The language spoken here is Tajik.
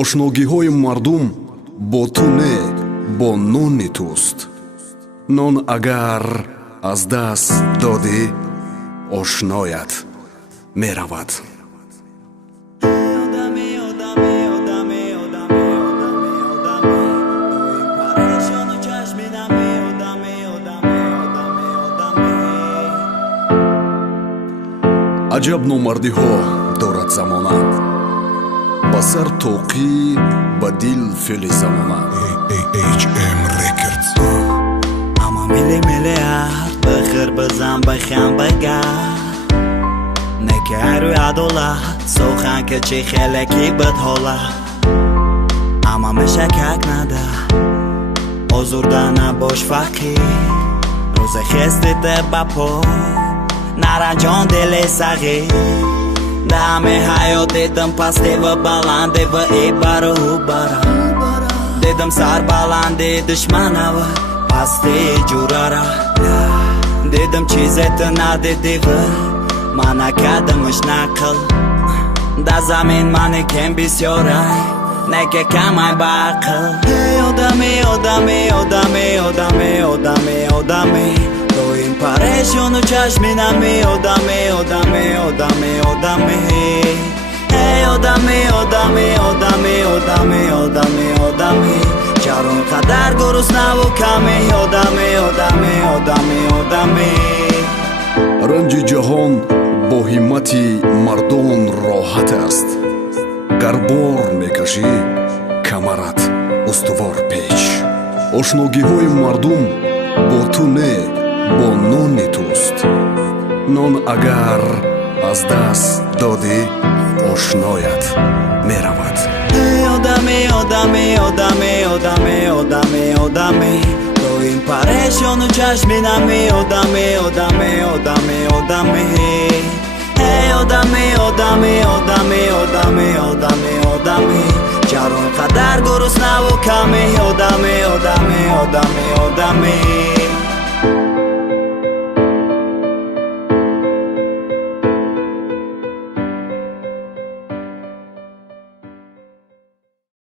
ошногиҳои мардум бо ту не, бо нони туст. нон агар аз даст додӣ, ошноят меравад. аҷаб номардиҳо дорад замона, ба сар тоқӣ, ба дил феъли замона. HM Records. Ama milliard bixir bizan bixam bagard Nekaru adolat so'xan kechi xelaki bidhola Ama mishakak nada Ozurdana bosh faqir Ro'za xestida bapo Naranjon dili sag'ir Dame hayot dedim pasti va balandi va ibaru bara Dedim sar balandi dushmanava pasti jurara Dedim chizeti nadedi va mana kadimish naql Da zamin mani kem bisyoray Nega kamay baql Hey odami, odami, odami, odami, odami, odami Doim pareshonu chashminami Odami, odami, odami, odami Hey odami, odami, odami, odami, odami, odami Чарон қадар гуруснаву каме одаме одаме одаме одаме ранҷи ҷаҳон бо ҳиммати мардон роҳат аст. гар бор мекашӣ камарат устувор печ. ошногиҳои мардум бо ту не, бо нони туст. нон агар аз даст додӣ, ошноят меравад. Odame, odame, odame, odame, odame, odame Doim pareshonu chashminami Odame, odame, odame, odame Hey odame, odame, odame, odame, odame, odame Charon qadar gurusnavu kame Odame, odame, odame, odame